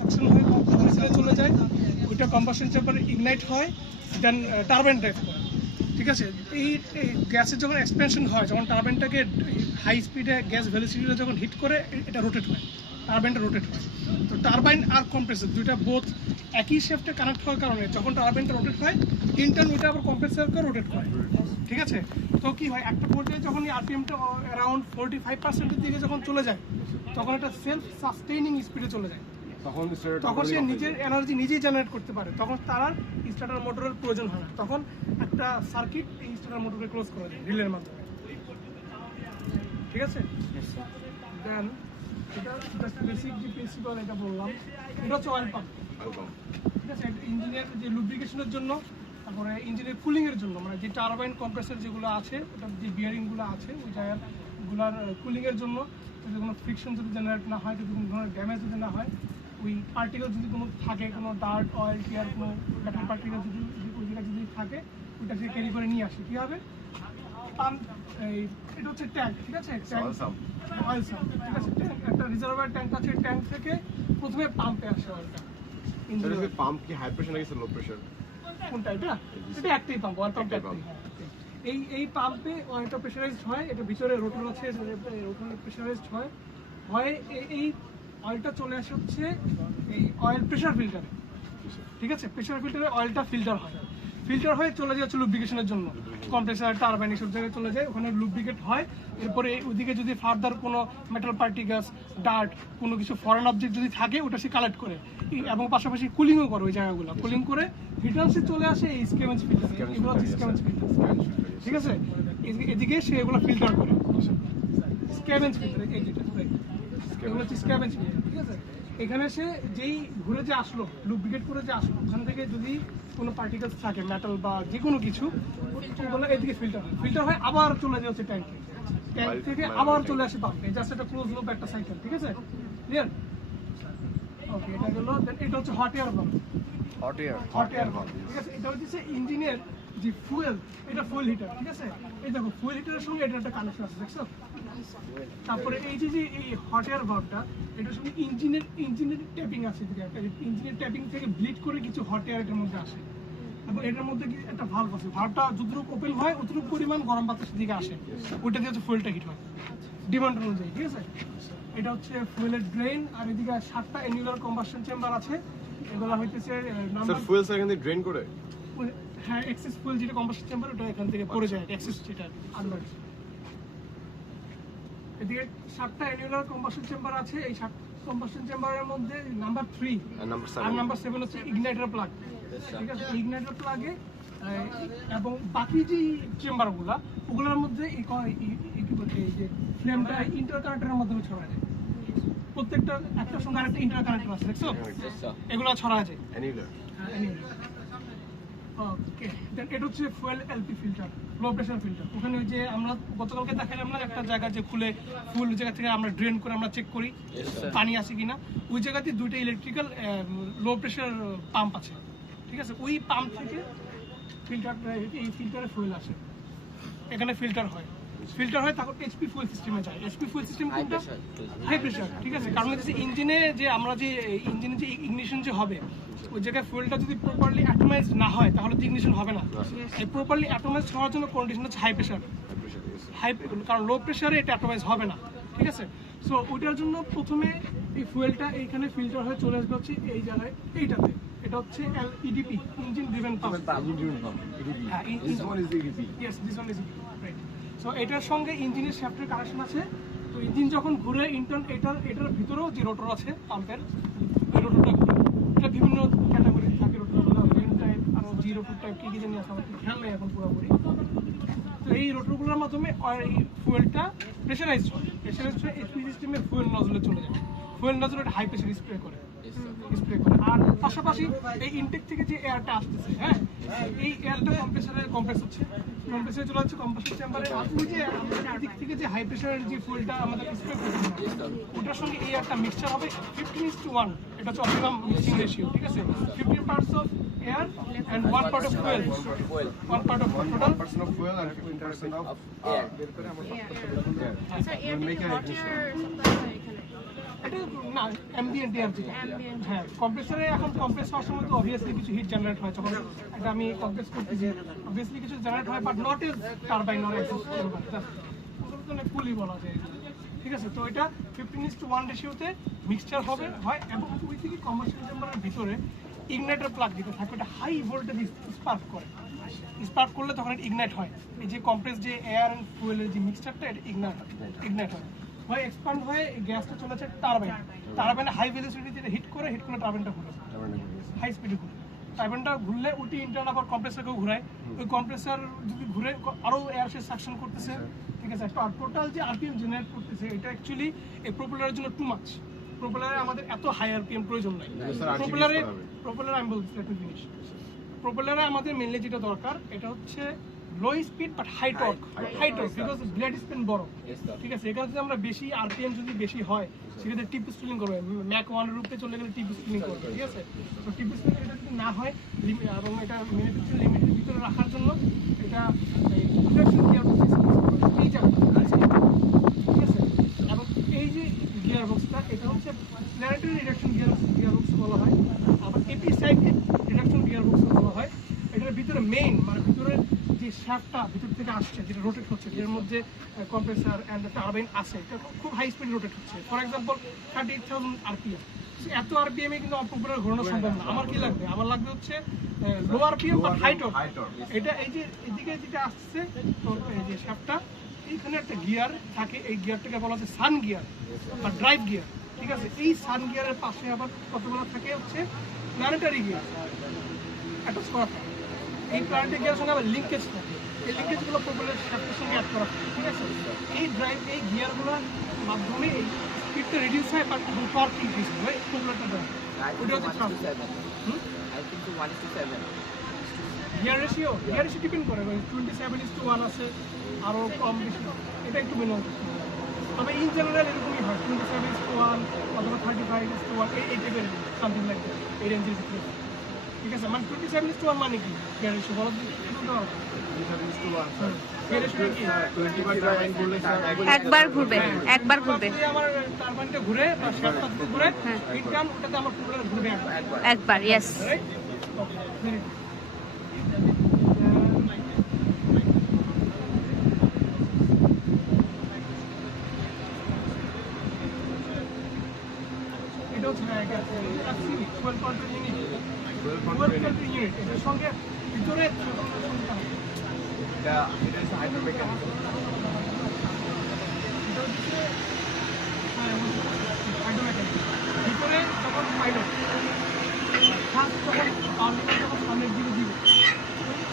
Suction হয়ে কম্প্রেসরে চলে যায়, ওইটা কম্বাসন চেম্বারে ইগনাইট হয়, দেন টারবাইন ড্রাইভ করে। ঠিক আছে, এই গ্যাসের যখন এক্সপেনশন হয়, যখন টারবাইনটাকে হাই স্পিডে গ্যাস ভেলোসিটিতে যখন হিট করে এটা রোটেট হয়, টারবাইনটা রোটেট হয়। তো টারবাইন আর কম্প্রেসর দুইটা বোথ একই শেফটে কানেক্ট হওয়ার কারণে যখন টারবাইনটা রোটেট হয়, ইন্টার্ন ওইটা আবার কম্প্রেসরকে রোটেট করে। ঠিক আছে, তো কি হয়, একটা পর্যায়ে যখন এই আরপিএমটা অ্যারাউন্ড 45%-এর দিকে যখন চলে যায়, তখন একটা সেলফ সাস্টেইনিং স্পিডে চলে যায়। তখন সে নিজের এনার্জি নিজেই জেনারেট করতে পারে, তখন তার আর স্টার্টার মোটরের প্রয়োজন হয় না। তখন একটা সার্কিট এই স্টার্টার মোটরকে ক্লোজ করা যায় রিলের মাধ্যমে। ঠিক আছে, দেন এটা জাস্ট বেসিক যে প্রিন্সিপাল এটা বললাম, এটা হচ্ছে অয়েল পাম্প। ঠিক আছে, ইঞ্জিনের যে লুব্রিকেশনের জন্য, তারপরে ইঞ্জিনের কুলিংয়ের জন্য, মানে যে টারবাইন কম্প্রেসর যেগুলো আছে, ওটার যে বিয়ারিংগুলো আছে ওই জায়গাগুলোর কুলিংয়ের জন্য, যদি কোনো ফ্রিকশন যদি জেনারেট না হয়, যদি কোনো ধরনের ড্যামেজ যদি না হয়, ওই পার্টিকেল যদি কোনো থাকে, কোনো ডার্ট অয়েল টিয়ার কোনো ব্যাটারি পার্টিকেল যদি ওই জায়গায় যদি থাকে, ওইটা সে ক্যারি করে নিয়ে আসে। কী হবে, পাম্প, এটা হচ্ছে ট্যাঙ্ক। ঠিক আছে, ট্যাঙ্ক অয়েল সাম্প। ঠিক আছে, একটা রিজার্ভার ট্যাঙ্ক আছে, ট্যাঙ্ক থেকে প্রথমে পাম্পে আসে অয়েলটা। পাম্প কি হাই প্রেশার নাকি লো প্রেশার? কোনটা? এটা একটাই পাম্প, অয়েল পাম্প একটাই। এই পাম্পে অয়েলটা প্রেশারাইজড হয়, এটা ভিতরে রোটর আছে, রোটর প্রেশারাইজড হয়। এই অয়েলটা চলে আসে হচ্ছে এই অয়েল প্রেশার ফিল্টারে। ঠিক আছে, প্রেশার ফিল্টারে অয়েলটা ফিল্টার হয়ে চলে যায় হচ্ছে লুব্রিকেশনের জন্য, কম্প্রেসার টারবাইন এসব জায়গায় চলে যায়, ওখানে লুব্রিকেট হয়। এরপরে ওইদিকে যদি ফার্দার কোনো মেটাল পার্টিকেলস, ডার্ট, কোনো কিছু ফরেন অবজেক্ট যদি থাকে, ওটা সে কালেক্ট করে, এবং পাশাপাশি কুলিংও করে ওই জায়গাগুলো। কুলিং করে রিটার্নসে চলে আসে এই স্ক্যাভেঞ্জ ফিল্টার। এগুলো হচ্ছে স্ক্যাভেঞ্জ ফিল্টার। ঠিক আছে, এদিকে সে এগুলো ফিল্টার করে স্ক্যাভেঞ্জ ফিল্টার। এগুলো হচ্ছে স্ক্যাভেঞ্জ ফিল্টার। ঠিক আছে, এখানে সে যেই ঘুরে যে আসলো, লুব্রিকেট করে যে আসলো, ওখান থেকে যদি কোনো পার্টিকেলস থাকে, মেটাল বা যে কোনো কিছু, ওগুলো এদিকে ফিল্টার হয়, আবার চলে যায় হচ্ছে ট্যাঙ্কে। ট্যাঙ্ক থেকে আবার চলে আসে পাম্পে। জাস্ট একটা ক্লোজ লুপ একটা সাইকেল। ঠিক আছে, ক্লিয়ার? ওকে, এটা গেল। দেন এটা হচ্ছে হট এয়ার ভালভ। ঠিক আছে, এটা হচ্ছে ইঞ্জিনের যে ফুয়েল, এটা ফুয়েল হিটার। ঠিক আছে, এই দেখো ফুয়েল হিটারের সঙ্গে এটা একটা কানেকশন আছে, দেখছো? তারপরে এই যে এই হট এয়ার ভালভটা, এটার সঙ্গে ইঞ্জিনের ট্যাপিং আছে। ইঞ্জিনের ট্যাপিং থেকে ব্লিড করে কিছু হট এয়ার এটার মধ্যে আসে, এবং এটার মধ্যে কি একটা ভালভ আছে। ভালভটা যতটুকু ওপেন হয় অতটুকু পরিমাণ গরম বাতাস দিকে আসে, ওইটা দিয়ে হচ্ছে ফুয়েলটা হিট হয় ডিমান্ড অনুযায়ী। ঠিক আছে, এটা হচ্ছে ফুয়েলের ড্রেন। আর এদিকে 7টা অ্যানুলার কম্বাসন চেম্বার আছে। এগুলো হইতেছে ফুয়েল এখান থেকে ড্রেন করে, হ্যাঁ, এক্সেস ফুয়েল যেটা কম্বাসন চেম্বার, ওটা এখান থেকে পড়ে যায় এক্সেস যেটা আনলোড। এদিকে 7টা অ্যানুলার কম্বাসন চেম্বার আছে। এই 7 কম্বাসন চেম্বারের মধ্যে নাম্বার 3 আর নাম্বার 7 হচ্ছে ইগনাইটার প্লাগ। ঠিক আছে, ইগনাইটার প্লাগে এবং বাকি যে চেম্বারগুলো, ওগুলোর মধ্যে এই যে ফ্লেমটা ইন্টারকানেক্টরের মাধ্যমে ছড়া যায়। প্রত্যেকটা একটার সঙ্গে আরেকটা ইন্টারকানেক্টর আছে, দেখছো? এগুলো ছড়া যায় অ্যানুলার। ওকে, দেন এটা হচ্ছে fuel LP filter, low pressure filter. ওখানে ওই যে আমরা গতকালকে দেখালাম না একটা জায়গা যে খুলে ফুল জায়গা থেকে আমরা ড্রেন করে আমরা চেক করি পানি আছে কিনা, ওই জায়গাতে দুইটা ইলেকট্রিক্যাল লো প্রেশার পাম্প আছে। ঠিক আছে, ওই পাম্প থেকে এই ফিল্টারে ফুয়েল আসে, এখানে ফিল্টার হয়, তখন এইচপি ফুয়েল সিস্টেমে যায়। এইচপি ফুয়েল সিস্টেম কোনটা? High pressure. ঠিক আছে, কারণ হচ্ছে ইঞ্জিনে যে আমরা যে ইঞ্জিনে যে ইগনিশন যে হবে, ওই জায়গায় ফুয়েলটা যদি প্রপারলি অ্যাটমাইজ না হয়, তাহলে তো ইগনিশন হবে না। এই প্রপারলি অ্যাটমাইজ হওয়ার জন্য কন্ডিশন হচ্ছে হাই প্রেশার। কারণ লো প্রেশারে এটা অ্যাটমাইজ হবে না। ঠিক আছে, সো ওইটার জন্য প্রথমে এই ফুয়েলটা এইখানে ফিল্টার হয়ে চলে আসবে হচ্ছে এই জায়গায়, এইটাতে। এটা হচ্ছে EDP, engine driven pump. So এটার সঙ্গে ইঞ্জিনের শ্যাফটের কানেকশন আছে। তো ইঞ্জিন যখন ঘুরে এটার ভিতরেও যে রোটর আছে পাম্পের, ওই রোটরটা ঘুরে। এটা বিভিন্ন ক্যাটাগরি থাকে রোটরগুলো, ভেন টাইপ, আরও জি রোটর টাইপ, কী জানি আছে, আমার খেয়াল নেই এখন পুরোপুরি। তো এই রোটরগুলোর মাধ্যমে এই ফুয়েলটা প্রেশারাইজড হয় এইচপি সিস্টেমে ফুয়েল নজলে চলে যায়। ফুয়েল নজলে হাই প্রেশার স্প্রে করে। আর পাশাপাশি এই ইনটেক থেকে যে এয়ারটা আসতেছে, হ্যাঁ, এই এয়ারটা কম্প্রেস হচ্ছে, চলে যাচ্ছে কম্প্রেসর চেম্বারে। আর ওই যে এদিক থেকে যে হাই প্রেশারের যে ফুয়েলটা আমাদের স্প্রে করতে হবে, ওটার সঙ্গে এই এয়ারটা মিক্সচার হবে 15:1। এটা হচ্ছে অপটিমাম মিক্সিং রেশিও। ঠিক আছে, 15 parts of air and 1 part of fuel, 1 part of total 1% of fuel and 15% of air. So air থেকে water supply হয় এখানে। এটা না অ্যাম্বিয়েন্ট এয়ার যেটা, হ্যাঁ কম্প্রেসরে এখন কম্প্রেস হওয়ার সময় তো অবভিয়াসলি কিছু হিট জেনারেট হয়, যখন এটা আমি কম্প্রেস করতেছি অবভিয়াসলি কিছু জেনারেট হয়, but not age turbine or exhaust কুলি বলা যায়, ঠিক আছে। তো এটা 15:1 রেশিওতে মিক্সচার হবে হয়, এবং ওই থেকে কমার্শিয়াল চেম্বারের ভিতরে ইগনাইটার প্লাগ দিতে থাকে, এটা হাই ভোল্টেজ স্পার্ক করে, স্পার্ক করলে তখন এটা ইগনাইট হয়। এই যে কম্প্রেস যে এয়ার এন্ড ফুয়েলের যে মিক্সচারটা এটা ইগনাইট হয় এক্সপান্ড হয়ে গ্যাসটা চলে যাচ্ছে টারবাইনে হাই ভেলোসিটিতে হিট করে টারবাইনটা ঘুরে হাই স্পিডে ঘুরে, টারবাইনটা ঘুরলে ওটি ইন্টারনাল আবার কম্প্রেসরকেও ঘুরায়, ওই কম্প্রেসর যদি ঘুরে আরো এয়ার সে সাকশন করতেছে, ঠিক আছে। আর টোটাল যে আরপিএম জেনারেট করতেছে এটা অ্যাকচুয়ালি এই প্রপেলারের জন্য টু মাচ, প্রপেলারে আমাদের এত হাই আরপিএম প্রয়োজন নাই। প্রপেলারে আমি বলছি লেট মি ফিনিশ। প্রপেলারে আমাদের মেইনলি যেটা দরকার এটা হচ্ছে low speed but high torque because blade spin বড়, ঠিক আছে। এখানে যদি আমরা বেশি আরপিএম যদি বেশি হয় সেক্ষেত্রে টিপ স্পিনিং করবে, ম্যাক 1 এর উপরে চলে গেলে টিপ স্পিনিং করবে, ঠিক আছে। তো টিপ স্পিনিং এটা যদি না হয় এবং এটা ম্যানুফ্যাকচারিং লিমিটের ভিতরে রাখার জন্য এটা ইন্ডাকশন গিয়ার এই জায়গাটা, ঠিক আছে। এবং এই যে গিয়ার বক্সটা এটা হচ্ছে প্ল্যানেটারি রিডাকশন গিয়ার বক্স বলা হয়, আবার এপিসাইক্লিক রিডাকশন গিয়ার বক্স বলা হয়। এটার ভিতরে মেইন মানে ভিতরে যে শ্যাফটটা ভিতর থেকে আসছে যেটা রোটেট হচ্ছে, যেটার মধ্যে কম্প্রেসার অ্যান্ড টারবাইন আছে, এটা খুব হাই স্পিড রোটেট হচ্ছে। ফর এক্সাম্পল 38,000 আরপিএম, এত আরপিএম এ কিন্তু প্রপেলার ঘোরানো সম্ভব না। আমার কি লাগবে? আমার লাগবে হচ্ছে লো আরপিএম বাট হাই টর্ক। এটা এই যে এদিকে যেটা আসছে তো এই যে শ্যাফটটা এইখানে একটা গিয়ার থাকে, এই গিয়ারটাকে বলা হচ্ছে সান গিয়ার বা ড্রাইভ গিয়ার, ঠিক আছে। এই সান গিয়ারের পাশে আবার কতগুলো থাকে হচ্ছে প্ল্যানেটারি গিয়ার অ্যাটাচ করা থাকে। এই প্ল্যানেটারি গিয়ারের সঙ্গে আবার লিঙ্কেজ থাকে, এই লিঙ্কেজগুলো প্রপেলার শ্যাফটের সঙ্গে অ্যাড করা থাকে, ঠিক আছে। এই গিয়ারগুলোর মাধ্যমে এই স্পিডটা রিডিউস হয় বাট টর্ক ইনক্রিজ হয়, প্রপেলারটা দেয়। ওটা হচ্ছে গিয়ার রেশিও ডিপেন্ড করে, 27:1 আছে, আরও কম বেশি, এটা একটু মিনিমাম করতে হবে। তবে ইন জেনারেল এরকমই হয় 27:1 অথবা 35:1 এই টাইপের সামথিং লাইক দ্যাট, এই রেঞ্জের ভিতরে, ঠিক আছে। মানে 27:1 মানে কি গিয়ার রেশিও বলো তো? একবার ঘুরবে আমার টারবাইনটা ঘুরে বা শ্যাফটটা ঘুরে ইনকাম ওটাতে আমার প্রপেলার ঘুরবে একবার ইয়েস। এটা হচ্ছে ACB 12 কন্ট্রোল ইউনিট, এটার সঙ্গে ভিতরে এটা হচ্ছে হাইড্রোমেকানিক্স, এটা হচ্ছে হাইড্রোমেকানিক্স। ভিতরে যখন পাইলট ফার্স্ট যখন পাওয়ার যখন সামনের দিকে দিবে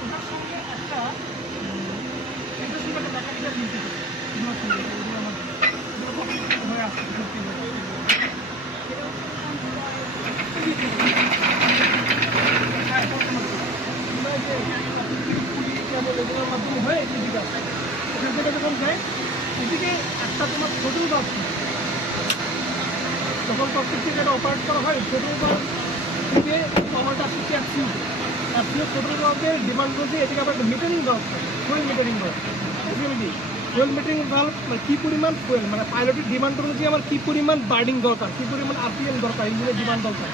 ওটার সঙ্গে একটা মেকানিক্যাল লিঙ্ক আছে, এগুলোর সঙ্গে এগুলো আমাদের হয়ে আসছে এগুলোর মাধ্যমে হয়ে এদিকে আসছে। এখান থেকে যখন যায় এদিকে একটা তোমার ছোটো বাস যখন প্রত্যেক থেকে এটা অপারেট করা হয়, ছোটো বাস থেকে পাওয়ারটা আসছে অ্যাপসিও ছোটো বাসে ডিমান্ড করছে, এদিকে আবার একটা metering bulb, fuel metering bulb, fuel metering bulb মানে কী পরিমাণ ফুয়েল মানে পাইলটের ডিমান্ড অনুযায়ী আমার কী পরিমাণ বার্নিং দরকার, কী পরিমাণ আরপিএম দরকার, ইঞ্জিনের ডিমান্ড দরকার,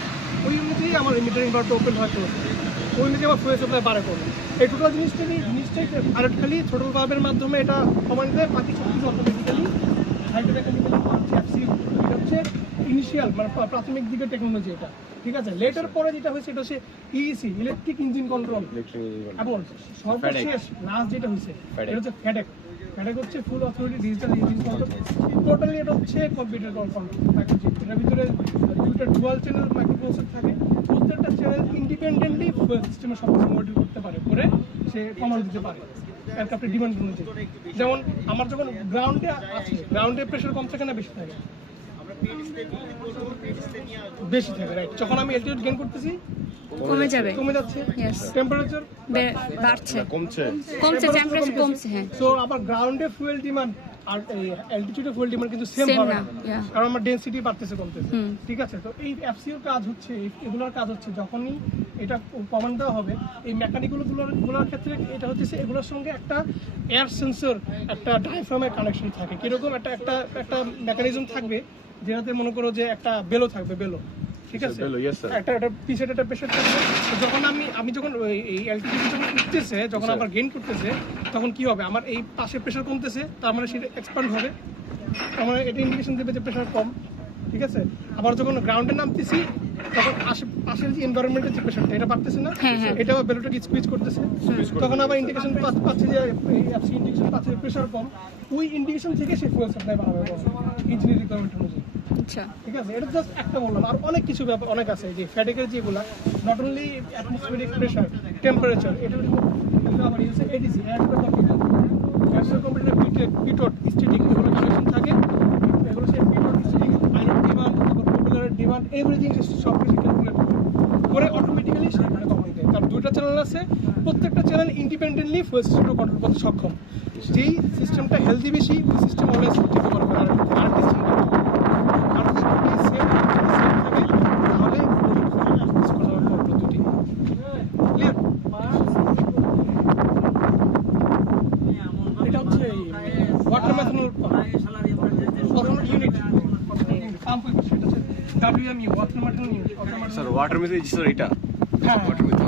ওই অনুযায়ী আমার মিটারিং বাল্বটা ওপেন হয়তো ওই অনুযায়ী আমার ফুয়েল সাপ্লাই বাড়ে করবে। এই টোটাল জিনিসটাই পাইলট খালি ছোটো বাল্বের মাধ্যমে এটা কমান্ড দেয়, বাকি সব কিছু অটোমেটিক্যালি এটা হচ্ছে ইনিশিয়াল মানে প্রাথমিক দিকের টেকনোলজি এটা, ঠিক আছে। লেটার পরে যেটা হয়েছে এটা হচ্ছে ইইসি ইলেকট্রিক ইঞ্জিন কন্ট্রোল, এবং সর্বশেষ লাস্ট যেটা হয়েছে এটা হচ্ছে ফ্যাডেক হচ্ছে full authority digital engine control. Totally এটা হচ্ছে কম্পিউটার কন্ট্রোল প্যাকেজ, এটার ভিতরে দুটো ডুয়াল চ্যানেল মাইক্রোপ্রসেসর থাকে, প্রত্যেকটা চ্যানেল ইন্ডিপেন্ডেন্টলি ফুয়েল সিস্টেমে সব কিছু মডিউল করতে পারে, করে সে কমান্ড দিতে পারে এয়ারক্রাফটের ডিমান্ড অনুযায়ী। যেমন আমার যখন গ্রাউন্ডে আছে, গ্রাউন্ডে প্রেশার কম থাকে না বেশি থাকে? বেশি থাকে, রাইট। যখন আমি এলটিটিউড গেইন করতেছি কমে যাচ্ছে, টেম্পারেচার বাড়ছে, কমছে, টেম্পারেচার কমছে, হ্যাঁ। সো আবার গ্রাউন্ডে ফুয়েল ডিমান্ড আর অ্যালটিটিউডে ফুয়েল ডিমান্ড কিন্তু সেম হবে না, কারণ আমার ডেনসিটি বাড়তেছে কমতেছে, ঠিক আছে। তো এই এফসিওর কাজ হচ্ছে, এগুলোর কাজ হচ্ছে যখনই এটা কমান্ড দেওয়া হবে এই মেকানিকগুলোর ক্ষেত্রে এটা হচ্ছে এগুলোর সঙ্গে একটা এয়ার সেন্সর, একটা ডায়াফ্রামের কানেকশন থাকে, কিরকম একটা মেকানিজম থাকবে যেটাতে মনে করো যে একটা বেলো থাকবে, বেলো, ঠিক আছে, বেলো, yes sir। একটা পিছের একটা প্রেসার থাকবে। তো যখন আমি যখন এই এলটিডি যখন উঠতেছে, যখন আবার গেইন করতেছে, তখন কি হবে, আমার এই পাশে প্রেসার কমতেছে, তার মানে সেটা এক্সপ্যান্ড হবে, তার মানে এটা ইন্ডিকেশন দেবে যে প্রেসার কম, ঠিক আছে। আবার যখন গ্রাউন্ডে নামতেছি, তখন পাশের যে এনভায়রনমেন্টের যে প্রেসারটা এটা বাড়তেছে না, এটাও বেলোটাকে স্কুইজ করতেছে, তখন আবার ইন্ডিকেশন পাচ্ছে যে এফসি ইন্ডিকেশন পাচ্ছে প্রেসার কম, ওই ইন্ডিকেশন থেকে সে ফুয়েল সাপ্লাই বাড়াবে ইঞ্জিনিয়ারিং রিকোয়ারমেন্ট অনুযায়ী, আচ্ছা, ঠিক আছে। এটা জাস্ট একটা বললাম, আর অনেক কিছু ব্যাপার অনেক আছে, যে ফ্যাটিকের যেগুলা not only atmospheric pressure, temperature, এটা আবার ইউজে এডিসি, অ্যাডভান্স কম্পিউটার পিটট স্ট্যাটিক এগুলো কানেকশন থাকে, এগুলো সেই পিটট স্ট্যাটিক আইরন ডিমান্ড, তারপর পপুলার ডিমান্ড, এভরিথিং সব কিছু ক্যালকুলেট করে অটোমেটিক্যালি সেখানে কমাই দেয়। তার দুইটা চ্যানেল আছে, প্রত্যেকটা চ্যানেল ইন্ডিপেন্ডেন্টলি ফুয়েল সিস্টেমটা কন্ট্রোল করতে সক্ষম। যেই সিস্টেমটা হেলদি বেশি, ওই সিস্টেম অলওয়েজ টেক ওভার করে আর সিস্টেমটা, আর যদি সেম থাকে তাহলে পদ্ধতি ক্লিয়ার। এটা হচ্ছে ওয়াটার মেথনল ইউনিট, পাম্প সেটা হচ্ছে WMU, water methanol unit. Sir water method sir এটা হ্যাঁ, ওয়াটার মেথড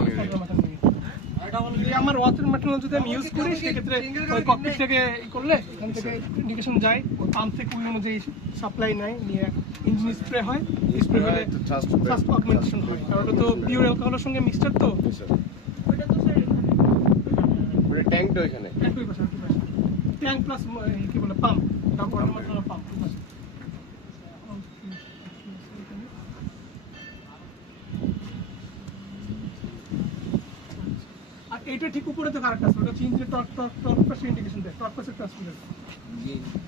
আমার ওয়াটার মেটেরিয়াল যদি আমি ইউজ করি, সেক্ষেত্রে ওই ককপিট থেকে করলে এখান থেকে ইন্ডিকেশন যায়, ওই পাম্প থেকে ওই অনুযায়ী সাপ্লাই নেয়, নিয়ে ইঞ্জিন স্প্রে হয়, স্প্রে হলে ফাস্ট অগমেন্টেশন হয়, কারণ ওটা তো পিওর অ্যালকোহলের সঙ্গে মিক্সচার, তো ট্যাঙ্কটা এখানে ট্যাঙ্ক প্লাস কি বলে পাম্প, ওয়াটার মেটেরিয়াল পাম্প। আর এইটা ঠিক উপরে তো কারেক্ট আছে, ওটা হচ্ছে ইঞ্জিনের টর্ক প্রেসার ইন্ডিকেশন দেয়, টর্ক প্রেসার ট্রান্সমিটার,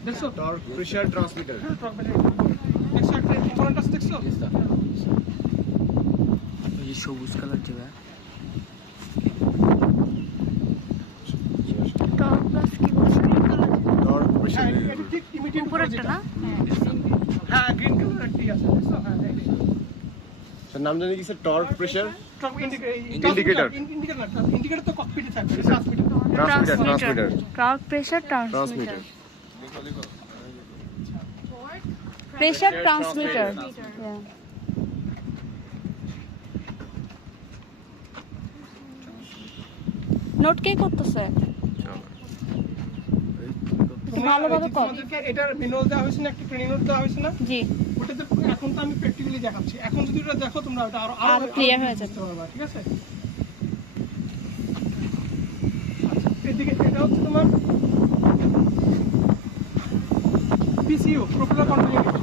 দেখছো টর্ক প্রেসার ট্রান্সমিটার। হ্যাঁ, টর্ক প্রেসার দেখছো, একটা কম্পোনেন্ট আছে, দেখছো এই সবুজ কালার যেটা টর্ক প্লাস কি বলছো? টর্ক প্রেসার হ্যাঁ, এটা ঠিক ইমিডিয়েট উপরেরটা না? হ্যাঁ, গ্রিন কালার একটি আছে, দেখছো, হ্যাঁ স্যার নাম জানি কি sir? Torque pressure torque indicator indicator তো ককপিটে থাকবে, transmitter, transmitter torque pressure transmitter, pressure transmitter. Note কে করতেছে? ভালোভাবে কর। তোমাদেরকে এটার ম্যানুয়াল দেওয়া হয়েছে না, একটা ট্রেনিং নোট দেওয়া হয়েছে না, জি, ওটাতে এখন তো আমি প্র্যাকটিক্যালি দেখাচ্ছি, এখন যদি ওটা দেখো তোমরা ওটা আরো ক্লিয়ার হয়ে যাবে, বুঝতে পারবা, ঠিক আছে। আচ্ছা, এদিকে এটা হচ্ছে তোমার পিসিইউ, প্রপেলার কন্ট্রোল ইউনিট,